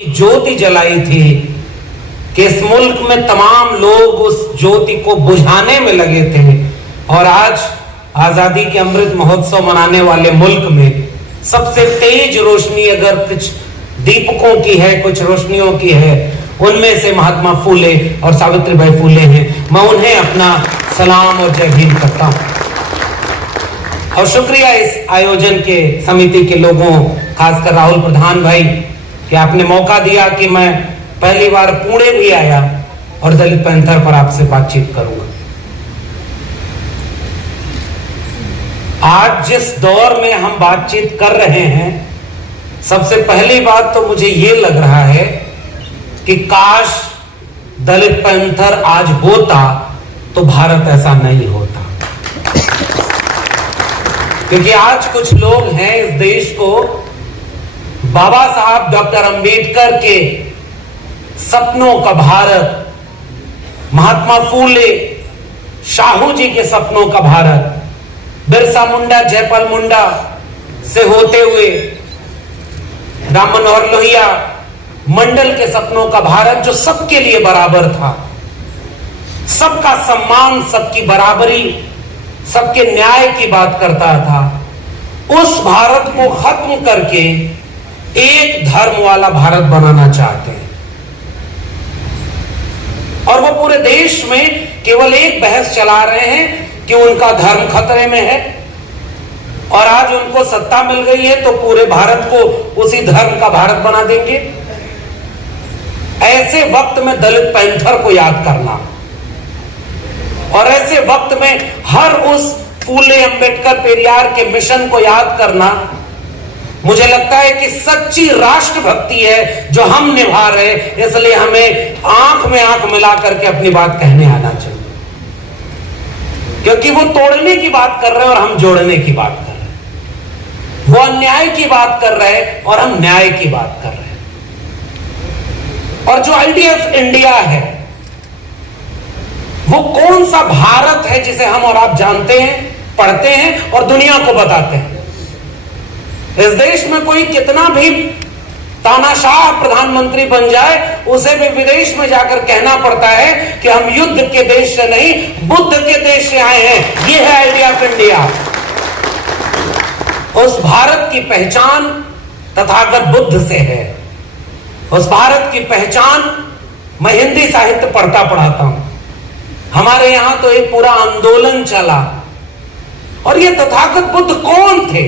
ज्योति जलाई थी कि इस मुल्क में तमाम लोग उस ज्योति को बुझाने में लगे थे। और आज आजादी के अमृत महोत्सव मनाने वाले मुल्क में सबसे तेज रोशनी अगर कुछ दीपकों की है, कुछ रोशनियों की है, उनमें से महात्मा फूले और सावित्रीबाई फूले हैं। मैं उन्हें अपना सलाम और जय भीम करता हूं। और शुक्रिया इस आयोजन के समिति के लोगों, खासकर राहुल प्रधान भाई, कि आपने मौका दिया कि मैं पहली बार पुणे भी आया और दलित पैंथर पर आपसे बातचीत करूंगा। आज जिस दौर में हम बातचीत कर रहे हैं, सबसे पहली बात तो मुझे ये लग रहा है कि काश दलित पैंथर आज होता तो भारत ऐसा नहीं होता। क्योंकि आज कुछ लोग हैं इस देश को बाबा साहब डॉक्टर अंबेडकर के सपनों का भारत, महात्मा फूले, शाहू जी के सपनों का भारत, बिरसा मुंडा, जयपाल मुंडा से होते हुए राम मनोहर लोहिया, मंडल के सपनों का भारत जो सबके लिए बराबर था, सबका सम्मान, सबकी बराबरी, सबके न्याय की बात करता था, उस भारत को खत्म करके एक धर्म वाला भारत बनाना चाहते हैं। और वो पूरे देश में केवल एक बहस चला रहे हैं कि उनका धर्म खतरे में है, और आज उनको सत्ता मिल गई है तो पूरे भारत को उसी धर्म का भारत बना देंगे। ऐसे वक्त में दलित पैंथर को याद करना, और ऐसे वक्त में हर उस फूले, अंबेडकर, पेरियार के मिशन को याद करना, मुझे लगता है कि सच्ची राष्ट्रभक्ति है जो हम निभा रहे। इसलिए हमें आंख में आंख मिला करके अपनी बात कहने आना चाहिए, क्योंकि वो तोड़ने की बात कर रहे हैं और हम जोड़ने की बात कर रहे हैं। वो अन्याय की बात कर रहे हैं और हम न्याय की बात कर रहे हैं। और जो आइडियफ इंडिया है, वो कौन सा भारत है जिसे हम और आप जानते हैं, पढ़ते हैं और दुनिया को बताते हैं। इस देश में कोई कितना भी तानाशाह प्रधानमंत्री बन जाए, उसे भी विदेश में जाकर कहना पड़ता है कि हम युद्ध के देश से नहीं, बुद्ध के देश से आए हैं। यह है आइडिया ऑफ इंडिया। उस भारत की पहचान तथागत बुद्ध से है। उस भारत की पहचान, मैं हिंदी साहित्य पढ़ता हूं, हमारे यहां तो एक पूरा आंदोलन चला। और ये तथागत बुद्ध कौन थे?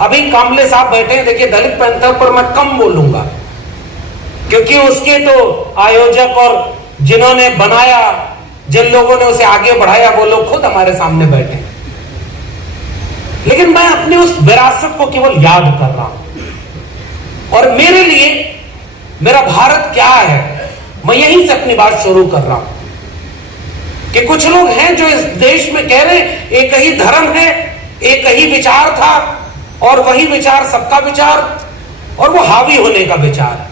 अभी कामले साहब बैठे हैं, देखिए दलित पैंथर पर मैं कम बोलूंगा, क्योंकि उसके तो आयोजक और जिन्होंने बनाया, जिन लोगों ने उसे आगे बढ़ाया, वो लोग खुद हमारे सामने बैठे हैं। लेकिन मैं अपनी उस विरासत को केवल याद कर रहा हूं। और मेरे लिए मेरा भारत क्या है, मैं यहीं से अपनी बात शुरू कर रहा हूं। कि कुछ लोग हैं जो इस देश में कह रहे हैं एक ही धर्म है, एक ही विचार था, और वही विचार सबका विचार, और वो हावी होने का विचार है।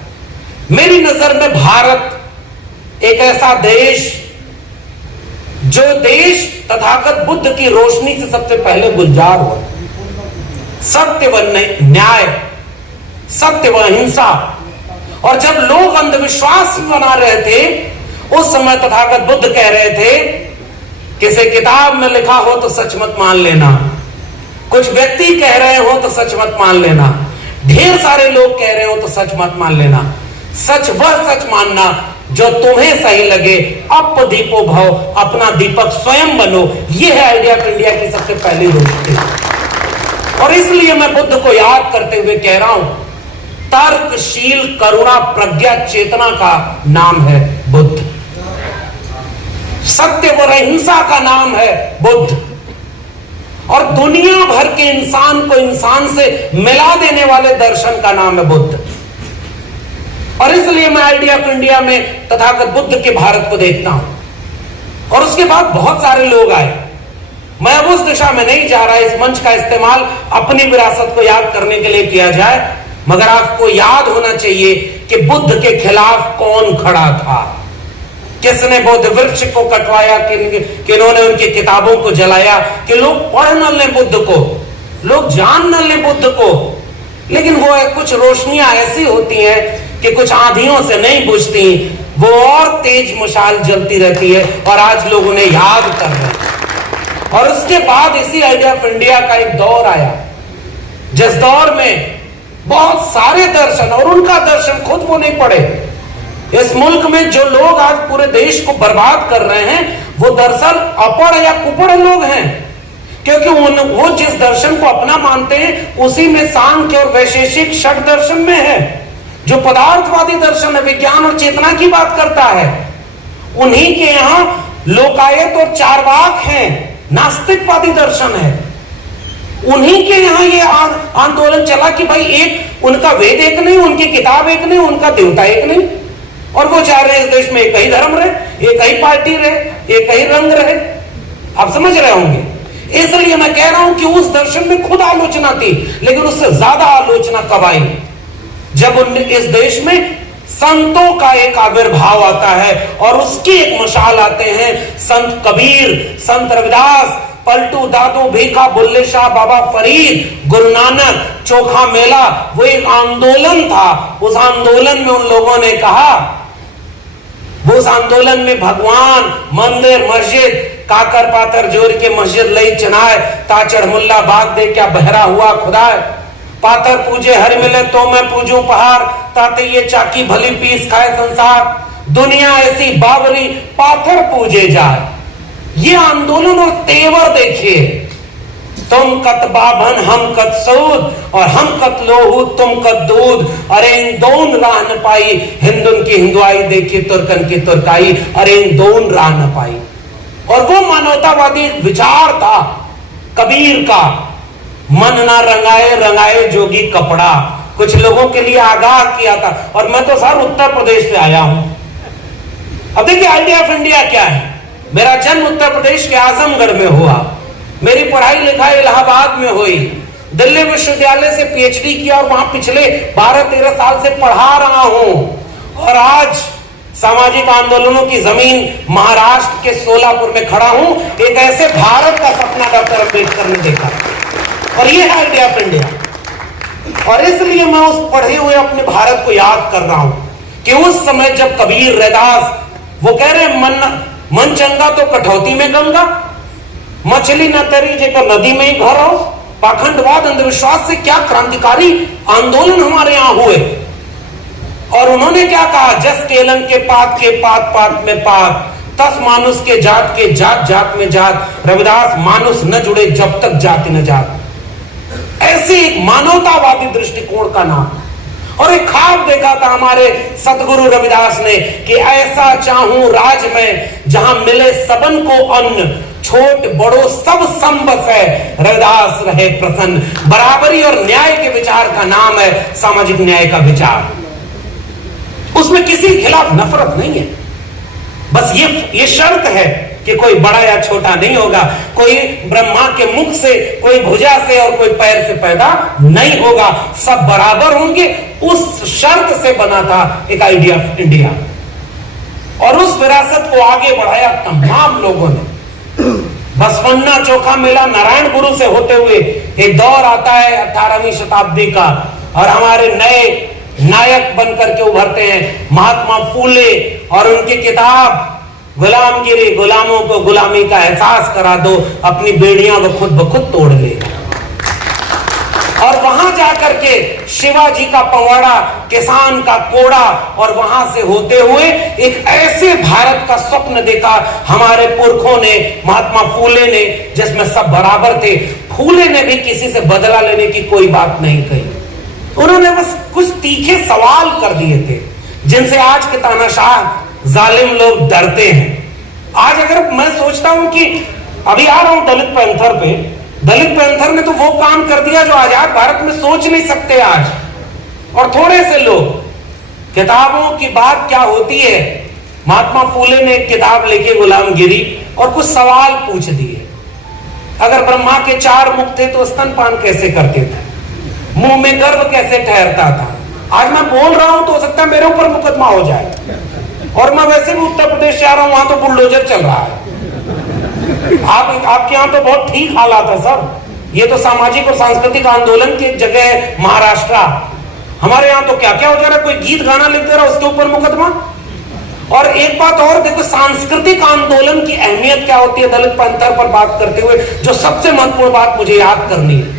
मेरी नजर में भारत एक ऐसा देश, जो देश तथागत बुद्ध की रोशनी से सबसे पहले गुलजार हो, सत्य व न्याय, सत्य व अहिंसा। और जब लोग अंधविश्वास बना रहे थे, उस समय तथागत बुद्ध कह रहे थे, किसी किताब में लिखा हो तो सच मत मान लेना, कुछ व्यक्ति कह रहे हो तो सच मत मान लेना, ढेर सारे लोग कह रहे हो तो सच मत मान लेना। सच वह सच मानना जो तुम्हें सही लगे। अप दीपो भव, अपना दीपक स्वयं बनो। यह है आइडिया ऑफ इंडिया की सबसे पहली रोशनी। और इसलिए मैं बुद्ध को याद करते हुए कह रहा हूं, तर्कशील करुणा प्रज्ञा चेतना का नाम है बुद्ध। सत्य व अहिंसा का नाम है बुद्ध। और दुनिया भर के इंसान को इंसान से मिला देने वाले दर्शन का नाम है बुद्ध। और इसलिए मैं आइडिया ऑफ इंडिया में तथागत बुद्ध के भारत को देखता हूं। और उसके बाद बहुत सारे लोग आए। मैं अब उस दिशा में नहीं जा रहा, इस मंच का इस्तेमाल अपनी विरासत को याद करने के लिए किया जाए, मगर आपको याद होना चाहिए कि बुद्ध के खिलाफ कौन खड़ा था, किसने बौद्ध वृक्ष को कटवाया, किन्होंने उनकी किताबों को जलाया, कि लोग पढ़ न लें बुद्ध को, लोग जान न लें बुद्ध को। लेकिन वो कुछ रोशनियां ऐसी होती हैं कि कुछ आंधियों से नहीं बुझती, वो और तेज मशाल जलती रहती है और आज लोग उन्हें याद कर रहे हैं। और उसके बाद इसी आइडिया ऑफ इंडिया का एक दौर आया, जिस दौर में बहुत सारे दर्शन, और उनका दर्शन खुद वो नहीं पढ़े। इस मुल्क में जो लोग आज पूरे देश को बर्बाद कर रहे हैं, वो दरअसल अपढ़ या कुपढ़ लोग हैं, क्योंकि वो जिस दर्शन को अपना मानते हैं उसी में सांख्य और वैशेषिक षट दर्शन में है। जो पदार्थवादी दर्शन है, विज्ञान और चेतना की बात करता है, उन्हीं के यहां लोकायत और चार्वाक हैं, नास्तिकवादी दर्शन है। उन्हीं के यहां ये आंदोलन चला कि भाई एक उनका वेद एक नहीं, उनकी किताब एक नहीं, उनका देवता एक नहीं, और वो चाह रहे इस देश में एक ही धर्म रहे, एक ही पार्टी रहे, एक ही रंग रहे। आप समझ रहे होंगे। इसलिए मैं कह रहा हूं कि उस दर्शन में खुद आलोचना थी, लेकिन उससे ज्यादा आलोचना कब आई, जब इस देश में संतों का एक आविर्भाव आता है और उसकी एक मशाल आते हैं संत कबीर, संत रविदास, पलटू दादू, भीखा, बुल्ले शाह, बाबा फरीद, गुरु नानक, चोखा मेला। वो एक आंदोलन था। उस आंदोलन में उन लोगों ने कहा, वो उस आंदोलन में भगवान, मंदिर, मस्जिद, काकर पाथर जोर के मस्जिद लई चनाए, ताचड़ मुल्ला बाग दे क्या बहरा हुआ खुदाए, पाथर पूजे हर मिले तो मैं पूजूं पहाड़, ताते ये चाकी भली पीस खाए संसार, दुनिया ऐसी बावरी पाथर पूजे जाए। ये आंदोलन और तेवर देखिए, तुम कत बाभन हम कत सूद, और हम कत लोहू तुम कत दूध, अरे इन दोन राह न पाई, हिंदुन की हिंदुआई देखी तुर्कन की तुर्काई, अरे इन दोन राह न पाई। और वो मानवतावादी विचार था कबीर का, मन ना रंगाए रंगाए जोगी कपड़ा, कुछ लोगों के लिए आगाह किया था। और मैं तो सर उत्तर प्रदेश से आया हूं। अब देखिए आइडिया ऑफ इंडिया क्या है। मेरा जन्म उत्तर प्रदेश के आजमगढ़ में हुआ, मेरी पढ़ाई लिखाई इलाहाबाद में हुई, दिल्ली विश्वविद्यालय से पीएचडी किया और वहां पिछले 12-13 साल से पढ़ा रहा हूं। और आज सामाजिक आंदोलनों की जमीन महाराष्ट्र के सोलापुर में खड़ा हूं। एक ऐसे भारत का सपना डॉक्टर अम्बेडकर ने देखा, और ये है आइडिया ऑफ इंडिया। और इसलिए मैं उस पढ़े हुए अपने भारत को याद कर रहा हूं कि उस समय जब कबीर, रैदास, वो कह रहे मन चंगा तो कठौती में गंगा, मछली न तरी जेकर नदी में ही भरो। पाखंडवाद, अंधविश्वास से क्या क्रांतिकारी आंदोलन हमारे यहां हुए। और उन्होंने क्या कहा, जस केलन के पात पात में पात, तस मानुष के जात जात में जात, रविदास मानुष न जुड़े जब तक जाति न जात। ऐसी एक मानवतावादी दृष्टिकोण का नाम। और एक ख्वाब देखा था हमारे सतगुरु रविदास ने कि ऐसा चाहूं राज में जहां मिले सबन को अन्न, छोट बड़ो सब संबस है, रविदास रहे प्रसन्न। बराबरी और न्याय के विचार का नाम है सामाजिक न्याय का विचार। उसमें किसी के खिलाफ नफरत नहीं है, बस ये शर्त है कि कोई बड़ा या छोटा नहीं होगा, कोई ब्रह्मा के मुख से, कोई भुजा से और कोई पैर से पैदा नहीं होगा, सब बराबर होंगे। उस शर्त से बना था एक आइडिया ऑफ इंडिया। और उस विरासत को आगे बढ़ाया तमाम लोगों ने। बसवन्ना, चोखा मेला, नारायण गुरु से होते हुए एक दौर आता है 18वीं शताब्दी का, और हमारे नए नायक बनकर के उभरते हैं महात्मा फूले। और उनकी किताब गुलामगिरी, गुलामों को गुलामी का एहसास करा दो, अपनी बेड़ियां वो खुद ब खुद तोड़ लेगा। और वहां जाकर के शिवाजी का पवाड़ा, किसान का कोड़ा, और वहां से होते हुए एक ऐसे भारत का स्वप्न देखा हमारे पुरखों ने, महात्मा फूले ने, जिसमें सब बराबर थे। फूले ने भी किसी से बदला लेने की कोई बात नहीं कही, उन्होंने बस कुछ तीखे सवाल कर दिए थे जिनसे आज के तानाशाह जालिम लोग डरते हैं। आज अगर मैं सोचता हूं कि अभी आ रहा हूं दलित पैंथर पे, दलित पैंथर ने तो वो काम कर दिया जो आजाद भारत में सोच नहीं सकते आज। और थोड़े से लोग, किताबों की बात क्या होती है, महात्मा फूले ने एक किताब लिखी गुलामगिरी, और कुछ सवाल पूछ दिए। अगर ब्रह्मा के 4 मुख थे तो स्तनपान कैसे करते थे, मुंह में गर्भ कैसे ठहरता था। आज मैं बोल रहा हूं तो हो सकता है मेरे ऊपर मुकदमा हो जाए, और मैं वैसे भी उत्तर प्रदेश जा रहा हूं, वहां तो बुलडोजर चल रहा है। आपके यहां तो बहुत ठीक हालात है सर। ये तो सामाजिक और सांस्कृतिक आंदोलन की एक जगह है महाराष्ट्र, हमारे यहाँ तो क्या क्या हो जा रहा है, कोई गीत गाना लिख दे रहा है उसके ऊपर मुकदमा। और एक बात और देखो, सांस्कृतिक आंदोलन की अहमियत क्या होती है दलित पंथर पर बात करते हुए, जो सबसे महत्वपूर्ण बात मुझे याद करनी है।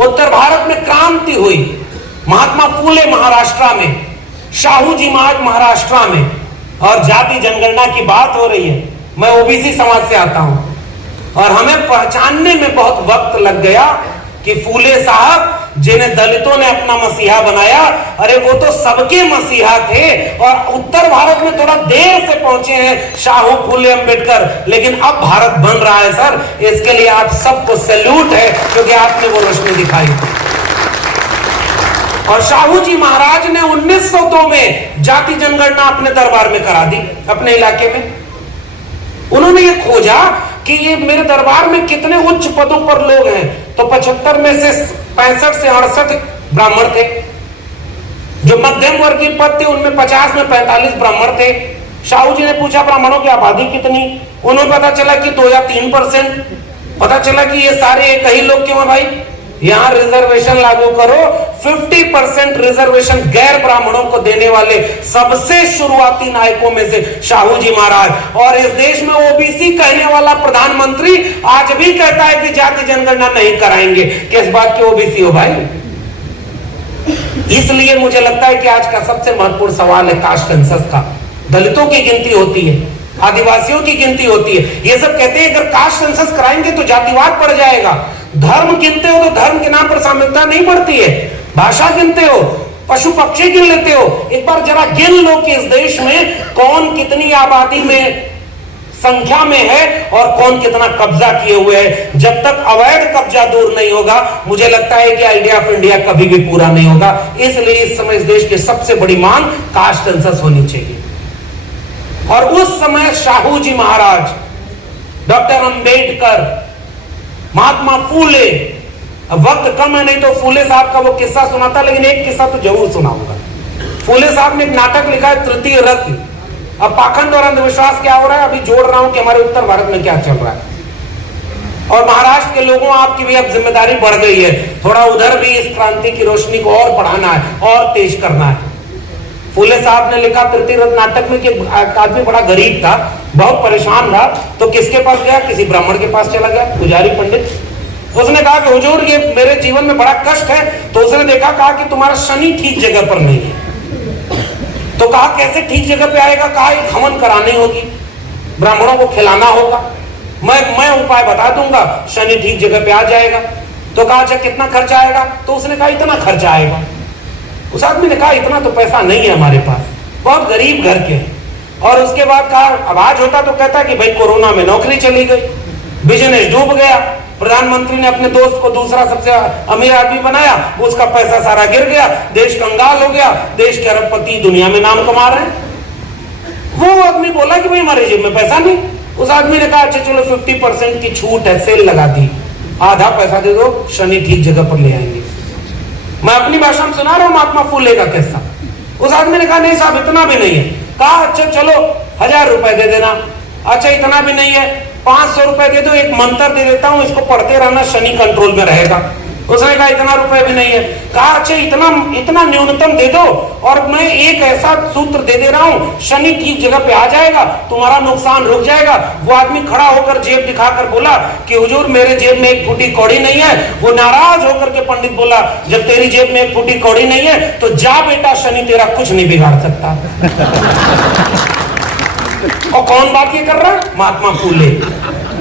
उत्तर भारत में क्रांति हुई, महात्मा फूले महाराष्ट्र में, शाहू जी महाराज महाराष्ट्र में, और जाति जनगणना की बात हो रही है। मैं ओबीसी समाज से आता हूं और हमें पहचानने में बहुत वक्त लग गया कि फूले साहब जिन्हें दलितों ने अपना मसीहा बनाया, अरे वो तो सबके मसीहा थे, और उत्तर भारत में थोड़ा देर से पहुंचे हैं शाहू फूले अंबेडकर, लेकिन अब भारत बन रहा है सर। इसके लिए आप सबको सैल्यूट है, क्योंकि आपने वो रोशनी दिखाई। और शाहू जी महाराज ने 1902 में जाति जनगणना अपने दरबार में करा दी, अपने इलाके में। उन्होंने ये खोजा कि ये मेरे दरबार में कितने उच्च पदों पर लोग हैं, तो 75 में से 65 से 68 ब्राह्मण थे। जो मध्यम वर्गीय पद थे उनमें 50 में 45 ब्राह्मण थे। शाहू जी ने पूछा ब्राह्मणों की आबादी कितनी, उन्हें पता चला कि 2 या 3%। पता चला कि ये सारे एक ही लोग क्यों है भाई, यहां रिजर्वेशन लागू करो। 50% रिजर्वेशन गैर ब्राह्मणों को देने वाले सबसे शुरुआती नायकों में से शाहू जी महाराज। और इस देश में ओबीसी कहने वाला प्रधानमंत्री आज भी कहता है कि जाति जनगणना नहीं कराएंगे। किस बात के ओबीसी हो भाई? इसलिए मुझे लगता है कि आज का सबसे महत्वपूर्ण सवाल है कास्ट सेंसस का। दलितों की गिनती होती है, आदिवासियों की गिनती होती है। ये सब कहते हैं अगर कास्ट सेंसस कराएंगे तो जातिवाद बढ़ जाएगा। धर्म गिनते हो तो धर्म के नाम पर साम्यता नहीं बढ़ती है। भाषा गिनते हो, पशु पक्षी गिन लेते हो, एक बार जरा गिन लो कि इस देश में कौन कितनी आबादी में संख्या में है और कौन कितना कब्जा किए हुए है। जब तक अवैध कब्जा दूर नहीं होगा, मुझे लगता है कि आइडिया ऑफ इंडिया कभी भी पूरा नहीं होगा। इसलिए इस समय इस देश की सबसे बड़ी मांग कास्ट सेंसस होनी चाहिए। और उस समय शाहू जी महाराज, डॉक्टर अंबेडकर, महात्मा फूले, वक्त कम है नहीं तो फूले साहब का वो किस्सा सुनाता, लेकिन एक किस्सा तो जरूर सुनाऊंगा। फूले साहब ने एक नाटक लिखा है तृतीय रत्न। अब पाखंड और अंधविश्वास क्या हो रहा है अभी जोड़ रहा हूं कि हमारे उत्तर भारत में क्या चल रहा है। और महाराष्ट्र के लोगों, आपकी भी अब जिम्मेदारी बढ़ गई है, थोड़ा उधर भी इस क्रांति की रोशनी को और बढ़ाना है और तेज करना है। फूले साहब ने लिखा तृतीय रत्न नाटक में कि एक आदमी बड़ा गरीब था, बहुत परेशान था, तो किसके पास गया? किसी ब्राह्मण के पास चला गया, पुजारी पंडित। उसने कहा कि हुजूर ये मेरे जीवन में बड़ा कष्ट है। तो उसने देखा, कहा कि तुम्हारा शनि ठीक जगह पर नहीं है। तो कहा कैसे ठीक जगह पे आएगा? कहा एक हवन करानी होगी, ब्राह्मणों को खिलाना होगा, मैं उपाय बता दूंगा, शनि ठीक जगह पे आ जाएगा। तो कहा अच्छा कितना खर्चा आएगा? तो उसने कहा इतना खर्चा आएगा। उस आदमी ने कहा इतना तो पैसा नहीं है हमारे पास, बहुत गरीब घर के। और उसके बाद कहा आवाज होता तो कहता कि भाई कोरोना में नौकरी चली गई, बिजनेस डूब गया, प्रधानमंत्री ने अपने दोस्त को दूसरा सबसे अमीर आदमी बनाया, उसका पैसा सारा गिर गया, देश कंगाल हो गया, देश के अरबपति दुनिया में नाम कमा रहे हैं। वो आदमी बोला कि भाई हमारे जेब में पैसा नहीं। उस आदमी ने कहा अच्छा चलो 50% की छूट है, सेल लगा दी, आधा पैसा दे दो, शनि ठीक जगह पर ले आएंगे। मैं अपनी भाषा में सुना रहा हूं महात्मा फूले का किस्सा। उस आदमी ने कहा नहीं साहब इतना भी नहीं है। कहा अच्छा चलो 1000 रुपए दे देना। अच्छा इतना भी नहीं है, 500 रुपए दे दो, एक मंत्र दे देता हूं, इसको पढ़ते रहना, शनि कंट्रोल में रहेगा। उसने कहा इतना रुपए भी नहीं है। कहा अच्छा इतना न्यूनतम दे दो और मैं एक ऐसा सूत्र दे दे रहा हूं, शनि ठीक जगह पे आ जाएगा, तुम्हारा नुकसान रुक जाएगा। वो आदमी खड़ा होकर जेब दिखाकर बोला कि हुजूर मेरे जेब में एक फूटी कौड़ी नहीं है। वो नाराज होकर के पंडित बोला जब तेरी जेब में एक फूटी कौड़ी नहीं है तो जा बेटा, शनि तेरा कुछ नहीं बिगाड़ सकता। और कौन बात ये कर रहा है? महात्मा फूले।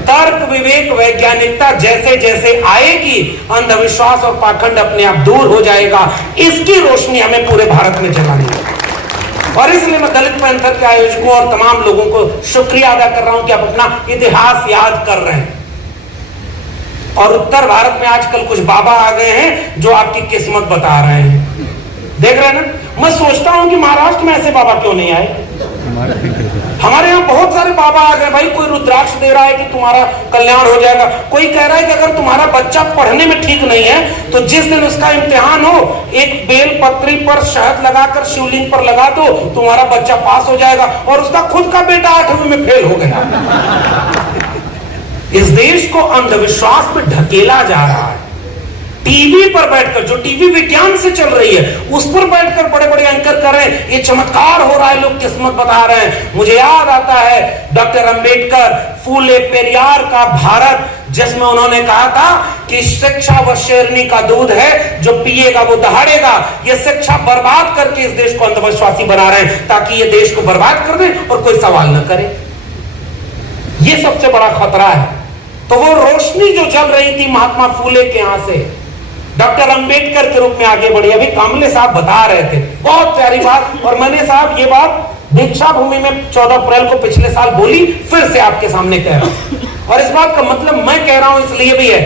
तर्क, विवेक, वैज्ञानिकता जैसे जैसे आएगी, अंधविश्वास और पाखंड अपने आप दूर हो जाएगा। इसकी रोशनी हमें पूरे भारत में जलानी है। और इसलिए मैं दलित पैंथर के आयोजकों और तमाम लोगों को शुक्रिया अदा कर रहा हूं कि आप अपना इतिहास याद कर रहे हैं। और उत्तर भारत में आजकल कुछ बाबा आ गए हैं जो आपकी किस्मत बता रहे हैं। देख रहे हैं ना? मैं सोचता हूं कि महाराष्ट्र में ऐसे बाबा क्यों नहीं आए। हमारे यहाँ बहुत सारे बाबा आ गए भाई। कोई रुद्राक्ष दे रहा है कि तुम्हारा कल्याण हो जाएगा, कोई कह रहा है कि अगर तुम्हारा बच्चा पढ़ने में ठीक नहीं है तो जिस दिन उसका इम्तिहान हो एक बेल पत्री पर शहद लगाकर शिवलिंग पर लगा दो, तुम्हारा बच्चा पास हो जाएगा। और उसका खुद का बेटा 8वीं में फेल हो गया। इस देश को अंधविश्वास में ढकेला जा रहा है। टीवी पर बैठकर, जो टीवी विज्ञान से चल रही है, उस पर बैठकर बड़े बड़े एंकर कर रहे हैं। ये चमत्कार हो रहा है, लोग किस्मत बता रहे हैं। मुझे याद आता है डॉक्टर अंबेडकर, फूले पेरियार का भारत, जिसमें उन्होंने कहा था कि शिक्षा वो शेरनी का दूध है, जो पिएगा वो दहाड़ेगा। ये शिक्षा बर्बाद करके इस देश को अंधविश्वासी बना रहे हैं, ताकि ये देश को बर्बाद कर दें और कोई सवाल न करे। ये सबसे बड़ा खतरा है। तो वो रोशनी जो जल रही थी महात्मा फूले के यहां से, डॉक्टर अंबेडकर के रूप में आगे बढ़ी। अभी कामले साहब बता रहे थे, बहुत प्यारी बात। और मैंने साहब ये बात दीक्षा भूमि में 14 अप्रैल को पिछले साल बोली, फिर से आपके सामने कह रहा हूं। और इस बात का मतलब मैं कह रहा हूं इसलिए भी है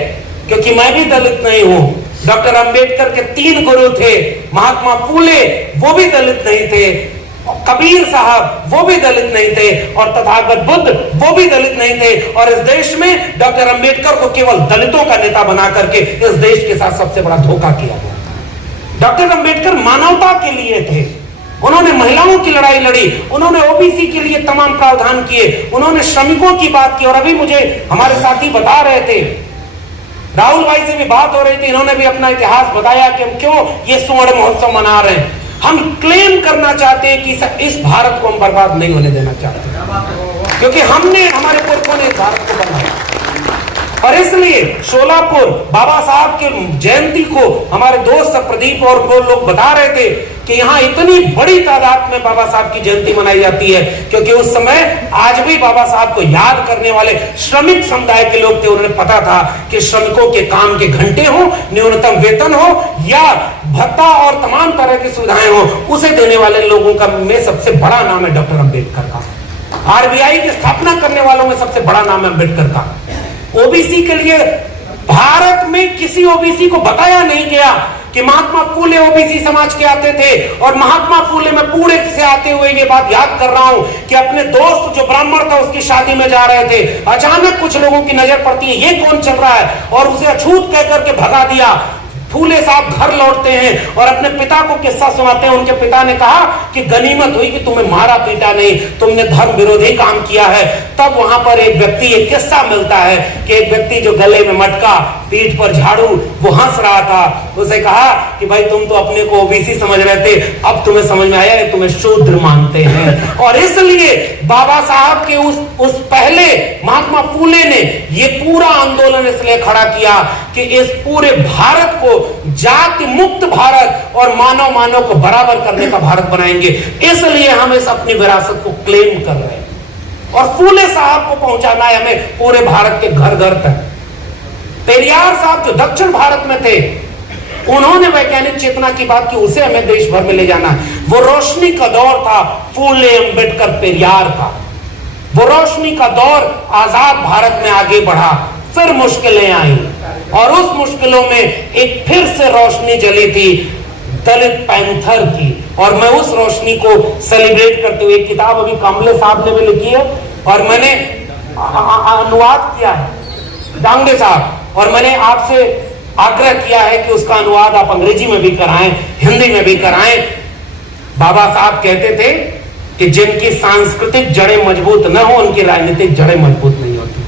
क्योंकि मैं भी दलित नहीं हूं। डॉक्टर अंबेडकर के 3 गुरु थे, महात्मा फूले वो भी दलित नहीं थे, कबीर साहब वो भी दलित नहीं थे, और तथागत बुद्ध वो भी दलित नहीं थे। और इस देश में डॉक्टर अंबेडकर को केवल दलितों का नेता बना करके इस देश के साथ सबसे बड़ा धोखा किया गया। डॉक्टर अंबेडकर मानवता के लिए थे। उन्होंने महिलाओं की लड़ाई लड़ी, उन्होंने ओबीसी के लिए तमाम प्रावधान किए, उन्होंने श्रमिकों की बात की। और अभी मुझे हमारे साथी बता रहे थे, राहुल भाई से भी बात हो रही थी, इन्होंने भी अपना इतिहास बताया कि हम क्यों ये स्वर्ण महोत्सव मना रहे हैं। हम क्लेम करना चाहते हैं कि इस भारत को हम बर्बाद नहीं होने देना चाहते, क्योंकि हमने, हमारे पुरखों ने भारत को बनाया। और इसलिए शोलापुर बाबा साहब के जयंती को हमारे दोस्त प्रदीप और वो लोग बता रहे थे कि यहाँ इतनी बड़ी तादाद में बाबा साहब की जयंती मनाई जाती है, क्योंकि उस समय आज भी बाबा साहब को याद करने वाले श्रमिक समुदाय के लोग थे। उन्हें पता था कि श्रमिकों के काम के घंटे हो, न्यूनतम वेतन हो या भत्ता और तमाम तरह की सुविधाएं हो, उसे देने वाले लोगों का में सबसे बड़ा नाम है डॉक्टर अंबेडकर का। आरबीआई की स्थापना करने वालों में सबसे बड़ा नाम है अंबेडकर का। ओबीसी के लिए भारत में किसी ओबीसी को बताया नहीं गया कि महात्मा फूले ओबीसी समाज के आते थे। और महात्मा फूले में पूरे से आते हुए ये बात याद कर रहा हूं कि अपने दोस्त जो ब्राह्मण था उसकी शादी में जा रहे थे, अचानक कुछ लोगों की नजर पड़ती है, ये कौन चल रहा है, और उसे अछूत कह करके भगा दिया। फूले साहब घर लौटते हैं और अपने पिता को किस्सा सुनाते हैं। उनके पिता ने कहा कि गनीमत हुई कि तुम्हें मारा पीटा नहीं, तुमने धर्म विरोधी काम किया है। तब वहां पर एक व्यक्ति, एक किस्सा मिलता है कि एक व्यक्ति जो गले में मटका, पीठ पर झाड़ू, वो हंस रहा था। उसे कहा कि भाई तुम तो अपने को ओबीसी समझ रहे थे, अब तुम्हें समझ में आया है तुम्हें शूद्र मानते हैं। और इसलिए बाबा साहब के उस पहले महात्मा फूले ने ये पूरा आंदोलन इसलिए खड़ा किया कि इस पूरे भारत को जाति मुक्त भारत और मानव को बराबर करने का भारत बनाएंगे। इसलिए हम इस अपनी विरासत को क्लेम कर रहे हैं और फूले साहब को पहुंचाना है हमें पूरे भारत के घर घर तक। पेरियार साहब जो दक्षिण भारत में थे, उन्होंने वैज्ञानिक चेतना की बात की, उसे हमें देश भर में ले जाना है। वो रोशनी का दौर था फूले, अंबेडकर, पेरियार का। वो रोशनी का दौर आजाद भारत में आगे बढ़ा, फिर मुश्किलें आई और उस मुश्किलों में एक फिर से रोशनी जली थी दलित पैंथर की। और मैं उस रोशनी को सेलिब्रेट करते हुए एक किताब अभी कामले साहब ने भी लिखी है और मैंने अनुवाद किया है, डांगे साहब, और मैंने आपसे आग्रह किया है कि उसका अनुवाद आप अंग्रेजी में भी कराएं, हिंदी में भी कराएं। बाबा साहब कहते थे कि जिनकी सांस्कृतिक जड़ें मजबूत न हो उनकी राजनीतिक जड़ें मजबूत नहीं होती।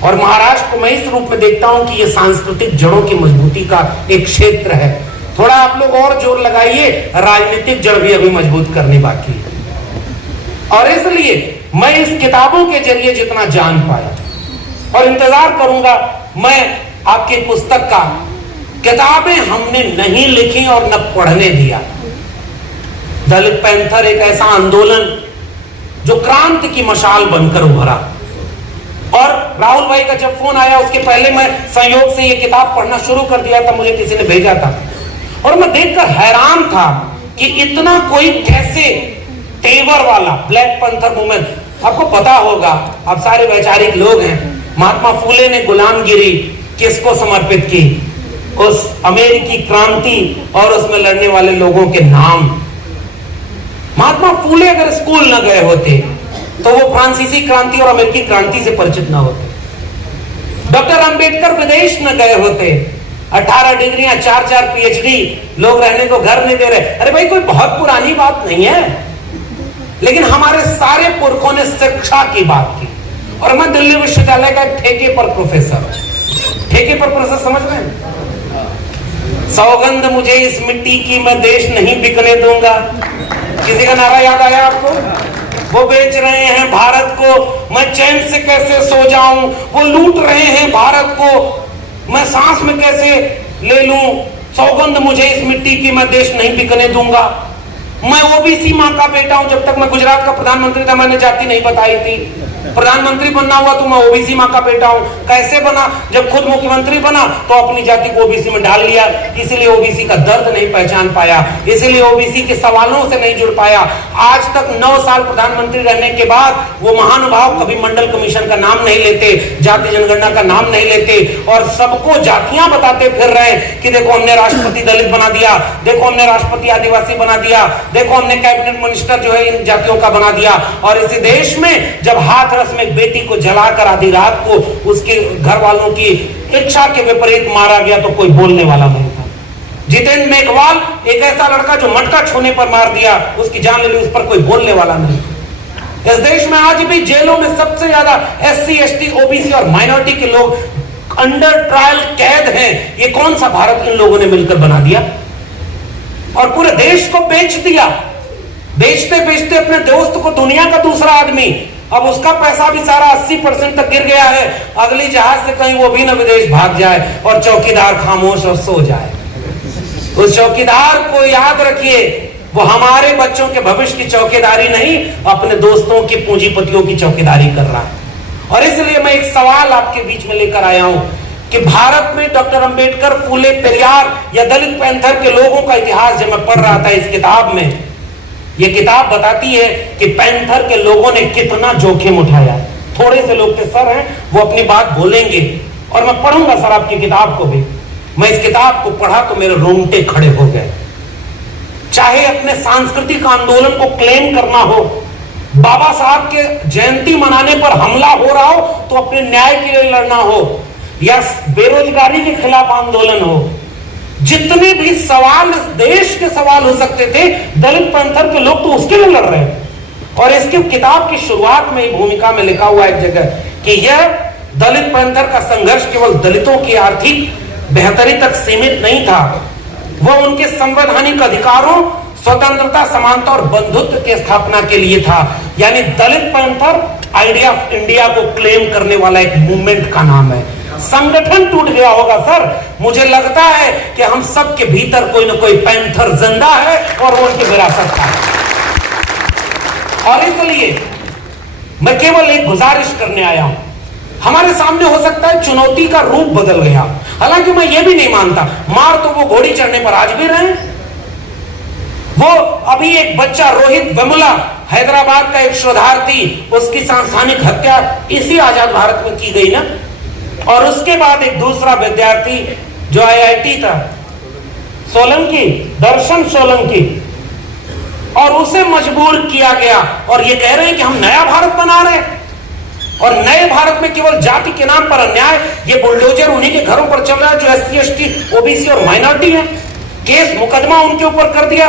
और महाराष्ट्र को मैं इस रूप में देखता हूं कि यह सांस्कृतिक जड़ों की मजबूती का एक क्षेत्र है। थोड़ा आप लोग और जोर लगाइए, राजनीतिक जड़ भी अभी मजबूत करनी बाकी है। और इसलिए मैं इस किताबों के जरिए जितना जान पाया और इंतजार करूंगा मैं आपकी पुस्तक का। किताबें हमने नहीं लिखी और न पढ़ने दिया। दलित पैंथर एक ऐसा आंदोलन जो क्रांति की मशाल बनकर उभरा। और राहुल भाई का जब फोन आया उसके पहले मैं संयोग से ये किताब पढ़ना शुरू कर दिया था, मुझे किसी ने भेजा था और मैं देखकर हैरान था कि इतना कोई कैसे तेवर वाला ब्लैक पैंथर मूवमेंट। आपको पता होगा, आप सारे वैचारिक लोग हैं, महात्मा फूले ने गुलामगिरी किसको समर्पित की? उस अमेरिकी क्रांति और उसमें लड़ने वाले लोगों के नाम। महात्मा फूले अगर स्कूल न गए होते तो वो फ्रांसीसी क्रांति और अमेरिकी क्रांति से परिचित न होते। डॉक्टर अंबेडकर विदेश न गए होते, 18 डिग्रियां, 4 पीएचडी, लोग रहने को घर नहीं दे रहे। अरे भाई कोई बहुत पुरानी बात नहीं है, लेकिन हमारे सारे पुरखों ने शिक्षा की बात की। और मैं दिल्ली विश्वविद्यालय का ठेके पर प्रोफेसर समझ रहे हैं? सौगंध मुझे इस मिट्टी की, मैं देश नहीं बिकने दूंगा। किसी का नारा याद आया आपको? वो बेच रहे हैं भारत को, मैं चैन से कैसे सो जाऊं। वो लूट रहे हैं भारत को, मैं सांस में कैसे ले लूं। सौगंध मुझे इस मिट्टी की, मैं देश नहीं बिकने दूंगा। मैं ओबीसी मां का बेटा हूं। जब तक मैं गुजरात का प्रधानमंत्री था मैंने जाति नहीं बताई थी। प्रधानमंत्री बनना हुआ तो मैं ओबीसी मां का बेटा हूं। कैसे बना? जब खुद मुख्यमंत्री बना तो अपनी जाति को ओबीसी में डाल लिया, इसलिए ओबीसी का दर्द नहीं पहचान पाया, इसलिए ओबीसी के सवालों से नहीं जुड़ पाया। आज तक 9 साल प्रधानमंत्री रहने के बाद वो महानुभाव कभी मंडल कमीशन का नाम नहीं लेते, जाति जनगणना का नाम नहीं लेते और सबको जातियां बताते फिर रहे कि देखो हमने राष्ट्रपति दलित बना दिया, देखो हमने राष्ट्रपति आदिवासी बना दिया, देखो हमने कैबिनेट मिनिस्टर जो है इन जातियों का बना दिया। और इसी देश में जब हाथरस में एक बेटी को जलाकर आधी रात को उसके घर वालों की इच्छा के विपरीत मारा गया तो कोई बोलने वाला नहीं था। जितेंद्र मेघवाल एक ऐसा लड़का जो मटका छूने पर मार दिया, उसकी जान ले ली, उस पर कोई बोलने वाला नहीं। इस देश में आज भी जेलों में सबसे ज्यादा SC, ST, OBC और माइनॉरिटी के लोग अंडर ट्रायल कैद हैं। ये कौन सा भारत इन लोगों ने मिलकर बना दिया और पूरे देश को बेच दिया। बेचते बेचते अपने दोस्त को दुनिया का दूसरा आदमी, अब उसका पैसा भी सारा 80% तक गिर गया है। अगली जहाज से कहीं वो भी न विदेश भाग जाए और चौकीदार खामोश और सो जाए। उस चौकीदार को याद रखिए, वो हमारे बच्चों के भविष्य की चौकीदारी नहीं, अपने दोस्तों की पूंजीपतियों की चौकीदारी कर रहा है। और इसलिए मैं एक सवाल आपके बीच में लेकर आया हूं कि भारत में डॉक्टर अंबेडकर, फूले, पेरियार या दलित पैंथर के लोगों का इतिहास जब मैं पढ़ रहा था इस किताब में, यह किताब बताती है कि पैंथर के लोगों ने कितना जोखिम उठाया। थोड़े से लोग के सर हैं, वो अपनी बात बोलेंगे और मैं पढ़ूंगा सर आपकी किताब को भी। मैं इस किताब को पढ़ा तो मेरे रोंगटे खड़े हो गए। चाहे अपने सांस्कृतिक आंदोलन को क्लेम करना हो, बाबा साहब के जयंती मनाने पर हमला हो रहा हो तो अपने न्याय के लिए लड़ना हो, या बेरोजगारी के खिलाफ आंदोलन हो, जितने भी सवाल इस देश के सवाल हो सकते थे, दलित पैंथर के लोग तो उसके लिए लड़ रहे हैं। और इसके किताब की शुरुआत में ही भूमिका में लिखा हुआ एक जगह कि यह दलित पैंथर का संघर्ष केवल दलितों की आर्थिक बेहतरी तक सीमित नहीं था, वह उनके संवैधानिक अधिकारों, स्वतंत्रता, समानता और बंधुत्व की स्थापना के लिए था। यानी दलित पैंथर आइडिया ऑफ इंडिया को क्लेम करने वाला एक मूवमेंट का नाम है। संगठन टूट गया होगा सर, मुझे लगता है कि हम सब के भीतर कोई ना कोई पैंथर जिंदा है और वो उनकी विरासत का है। और इसलिए मैं केवल एक गुजारिश करने आया हूं। हमारे सामने हो सकता है चुनौती का रूप बदल गया, हालांकि मैं ये भी नहीं मानता, मार तो वो घोड़ी चढ़ने पर आज भी रहे। वो अभी एक बच्चा रोहित वेमुला, हैदराबाद का एक शोधार्थी, उसकी सांस्थानिक हत्या इसी आजाद भारत में की गई ना। और उसके बाद एक दूसरा विद्यार्थी जो IIT था, सोलंकी, दर्शन सोलंकी, और उसे मजबूर किया गया। और ये कह रहे हैं कि हम नया भारत बना रहे हैं और नए भारत में केवल जाति के नाम पर अन्याय, ये बुलडोजर उन्हीं के घरों पर चल रहा है जो SC, ST, OBC और माइनॉरिटी है। केस मुकदमा उनके ऊपर कर दिया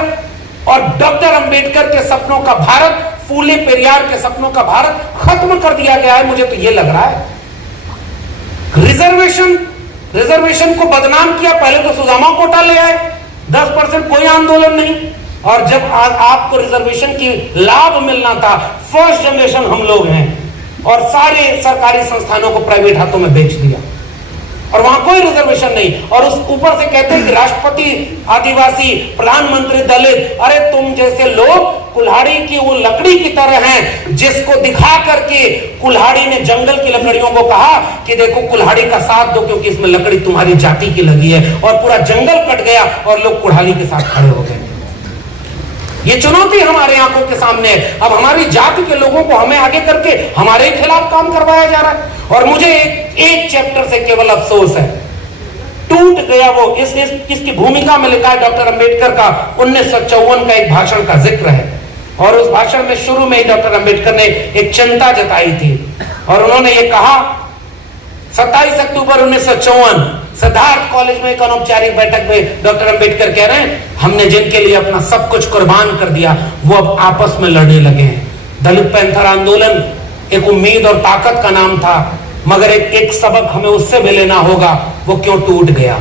और डॉक्टर अंबेडकर के सपनों का भारत, फूले पेरियार के सपनों का भारत खत्म कर दिया गया है। मुझे तो ये लग रहा है रिजर्वेशन को बदनाम किया। पहले तो सुदामा कोटा ले आए, 10% कोई आंदोलन नहीं, और जब आपको रिजर्वेशन की लाभ मिलना था, फर्स्ट जनरेशन हम लोग हैं, और सारे सरकारी संस्थानों को प्राइवेट हाथों में बेच दिया और वहां कोई रिजर्वेशन नहीं। और उस ऊपर से कहते हैं कि राष्ट्रपति आदिवासी, प्रधानमंत्री दलित। अरे तुम जैसे लोग कुल्हाड़ी की वो लकड़ी की तरह हैं जिसको दिखा करके कुल्हाड़ी ने जंगल की लकड़ियों को कहा कि देखो कुल्हाड़ी का साथ दो क्योंकि इसमें लकड़ी तुम्हारी जाति की लगी है, और पूरा जंगल कट गया और लोग कुल्हाड़ी के साथ खड़े हो गए। ये चुनौती हमारे आंखों के सामने है। अब हमारी जाति के लोगों को हमें आगे करके हमारे खिलाफ काम करवाया जा रहा है। और मुझे एक चैप्टर से केवल अफसोस है, टूट गया वो। इसकी भूमिका में लिखा है डॉक्टर अंबेडकर का 1954 का एक भाषण का जिक्र है, और उस भाषण में शुरू में ही डॉक्टर अंबेडकर ने एक चिंता जताई थी और उन्होंने ये कहा, 27 अक्टूबर 1954 सिद्धार्थ कॉलेज में एक अनौपचारिक बैठक में डॉक्टर अंबेडकर कह रहे हैं, हमने जिनके लिए अपना सब कुछ कुर्बान कर दिया वो अब आपस में लड़ने लगे हैं। दलित पैंथर आंदोलन एक उम्मीद और ताकत का नाम था, मगर एक सबक हमें उससे भी लेना होगा, वो क्यों टूट गया।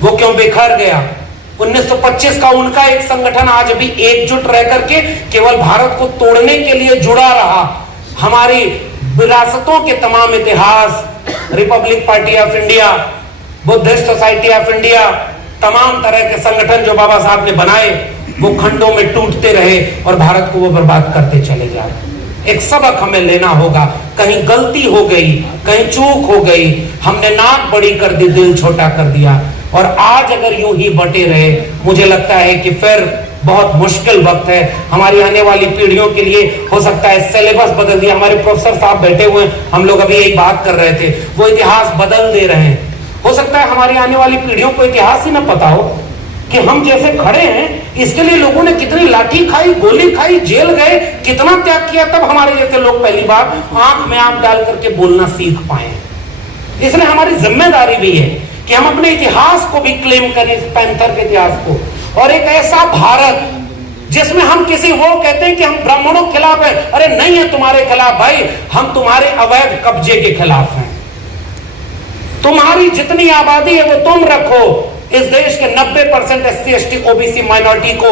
वो क्यों बिखर गया? 1925 का उनका एक संगठन आज भी एकजुट रह करके केवल भारत को तोड़ने के लिए जुड़ा रहा। हमारी विरासतों के तमाम इतिहास, Republic party of India, Buddhist society of India, तमाम तरह के संगठन जो बाबा साहब ने बनाए, वो खंडों में टूटते रहे और भारत को वो बर्बाद करते चले जा रहे। एक सबक हमें लेना होगा। कहीं गलती हो गई, कहीं चूक हो गई, हमने नाक बड़ी कर दी, दिल छोटा कर दिया, और आज अगर यूं ही बटे रहे, मुझे लगता है कि फिर बहुत मुश्किल वक्त है हमारी आने वाली पीढ़ियों के लिए। हो सकता है सिलेबस बदल दिया। हमारे प्रोफेसर साहब बैठे हुए हैं, हम लोग अभी एक बात कर रहे थे, वो इतिहास बदल दे रहे हैं। हो सकता है हमारी आने वाली पीढ़ियों को इतिहास ही ना पता हो कि हम जैसे खड़े हैं, इसके लिए लोगों ने कितनी लाठी खाई, गोली खाई, जेल गए, कितना त्याग किया, तब हमारे जैसे लोग पहली बार आंख में आंख डाल करके बोलना सीख पाए। इसलिए हमारी जिम्मेदारी भी है कि हम अपने इतिहास को भी क्लेम करें, इस पैंथर के इतिहास को, और एक ऐसा भारत जिसमें हम किसी वो कहते हैं कि हम ब्राह्मणों के खिलाफ है, अरे नहीं है तुम्हारे खिलाफ भाई, हम तुम्हारे अवैध कब्जे के खिलाफ हैं। तुम्हारी जितनी आबादी है वो तुम रखो। इस देश के 90% SC ST OBC माइनॉरिटी को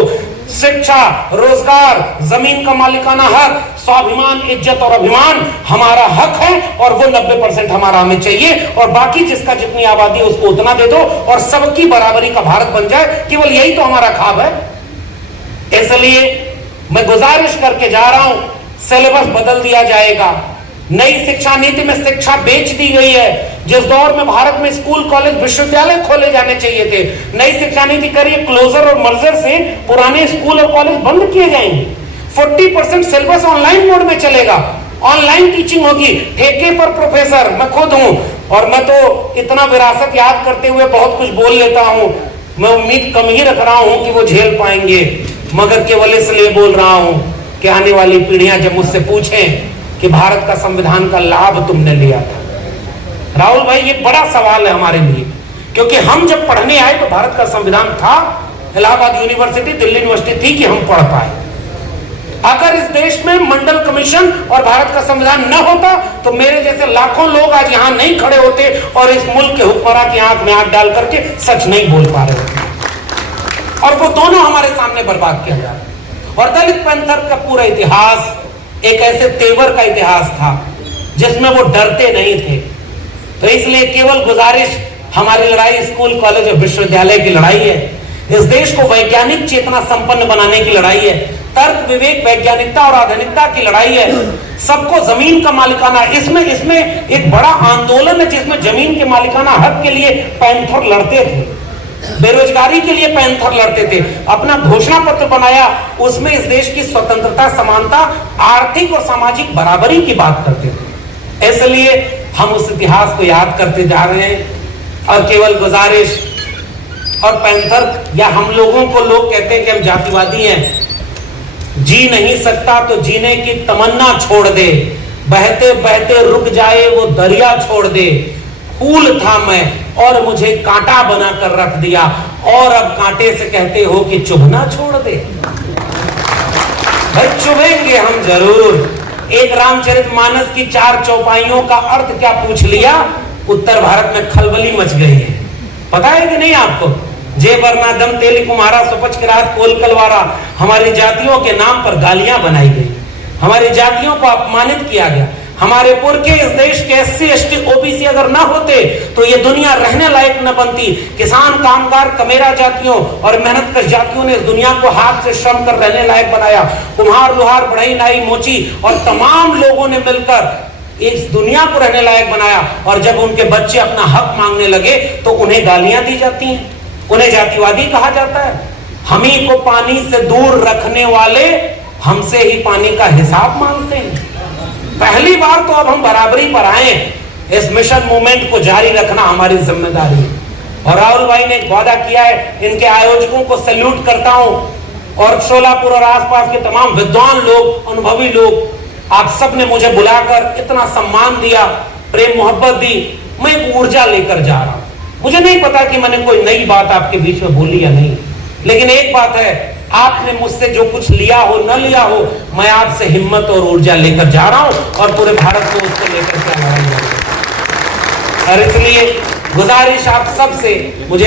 शिक्षा, रोजगार, जमीन का मालिकाना हक, स्वाभिमान, इज्जत और अभिमान हमारा हक है, और वो 90% हमारा हमें चाहिए, और बाकी जिसका जितनी आबादी है उसको उतना दे दो और सबकी बराबरी का भारत बन जाए। केवल यही तो हमारा ख्वाब है। इसलिए मैं गुजारिश करके जा रहा हूं, सिलेबस बदल दिया जाएगा। नई शिक्षा नीति में शिक्षा बेच दी गई है। जिस दौर में भारत में स्कूल, कॉलेज, विश्वविद्यालय खोले जाने चाहिए थे, नई शिक्षा नीति करिए क्लोजर और मर्जर से पुराने स्कूल और कॉलेज बंद किए जाएंगे। 40% सिलेबस ऑनलाइन मोड में चलेगा, ऑनलाइन टीचिंग होगी, ठेके पर प्रोफेसर। मैं खुद हूं और मैं तो इतना विरासत याद करते हुए बहुत कुछ बोल लेता हूं। मैं उम्मीद कम ही रख रहा हूं कि वो झेल पाएंगे, मगर केवल इसलिए बोल रहा हूं कि आने वाली पीढ़ियां जब मुझसे पूछें कि भारत का संविधान का लाभ तुमने लिया था, राहुल भाई ये बड़ा सवाल है हमारे लिए, क्योंकि हम जब पढ़ने आए तो भारत का संविधान था, इलाहाबाद यूनिवर्सिटी, दिल्ली यूनिवर्सिटी थी कि हम पढ़ पाए। अगर इस देश में मंडल कमीशन और भारत का संविधान न होता तो मेरे जैसे लाखों लोग आज यहां नहीं खड़े होते और इस मुल्क के हुक्मरान की आंख में आंख डाल करके सच नहीं बोल पा रहे होते, और वो दोनों हमारे सामने बर्बाद किया जा रहा। और दलित पैंथर का पूरा इतिहास एक ऐसे तेवर का इतिहास था जिसमें वो डरते नहीं थे। तो इसलिए केवल गुजारिश, हमारी लड़ाई स्कूल, कॉलेज और विश्वविद्यालय की लड़ाई है। इस देश को वैज्ञानिक चेतना संपन्न बनाने की लड़ाई है, तर्क, विवेक, वैज्ञानिकता और आधुनिकता की लड़ाई है। सबको जमीन का मालिकाना, इसमें एक बड़ा आंदोलन है जिसमें जमीन के मालिकाना हक के लिए पैंथर लड़ते थे, बेरोजगारी के लिए पैंथर लड़ते थे, अपना घोषणा पत्र बनाया, उसमें इस देश की स्वतंत्रता, समानता, आर्थिक और सामाजिक बराबरी की बात करते थे। इसलिए हम उस इतिहास को याद करते जा रहे हैं। और केवल गुजारिश, और पैंथर या हम लोगों को लोग कहते हैं कि हम जातिवादी हैं, जी नहीं सकता तो जीने की तमन्ना छोड़ दे, बहते बहते रुक जाए वो दरिया छोड़ दे, फूल था मैं और मुझे कांटा बना कर रख दिया, और अब कांटे से कहते हो कि चुभना छोड़ दे। भाई चुभेंगे हम जरूर। एक रामचरितमानस की 4 चौपाइयों का अर्थ क्या पूछ लिया, उत्तर भारत में खलबली मच गई है। पता है कि नहीं आपको? जे वरना दम तेली कुम्हारा सुपच किरात कोल कलवारा। हमारी जातियों के नाम पर गालियां बनाई गई, हमारी जातियों को अपमानित किया गया। हमारे पुरखे इस देश के SC ST OBC अगर ना होते तो ये दुनिया रहने लायक न बनती। किसान, कामगार, कमेरा जातियों और मेहनतकश जातियों ने इस दुनिया को हाथ से श्रम कर रहने लायक बनाया। कुम्हार, लुहार, बढ़ई, नाई, मोची और तमाम लोगों ने मिलकर इस दुनिया को रहने लायक बनाया। और जब उनके बच्चे अपना हक मांगने लगे तो उन्हें गालियां दी जाती हैं, उन्हें जातिवादी कहा जाता है। हमी को पानी से दूर रखने वाले हमसे ही पानी का हिसाब मांगते हैं। पहली बार तो अब हम बराबरी पर आए। इस मिशन मूवमेंट को जारी रखना हमारी जिम्मेदारी है। और राहुल भाई ने एक वादा किया है, इनके आयोजकों को सैल्यूट करता हूं, और सोलापुर और आसपास के तमाम विद्वान लोग, अनुभवी लोग, आप सब ने मुझे बुलाकर इतना सम्मान दिया, प्रेम मोहब्बत दी। मैं एक ऊर्जा लेकर जा रहा हूं। मुझे नहीं पता कि मैंने कोई नई बात आपके बीच में बोली या नहीं, लेकिन एक बात है, आपने मुझसे जो कुछ लिया हो न लिया हो, मैं आपसे हिम्मत और ऊर्जा लेकर जा रहा हूं और पूरे भारत को उसको लेकर के लड़ाई लड़ूंगा। और इसलिए गुजारिश आप सबसे, मुझे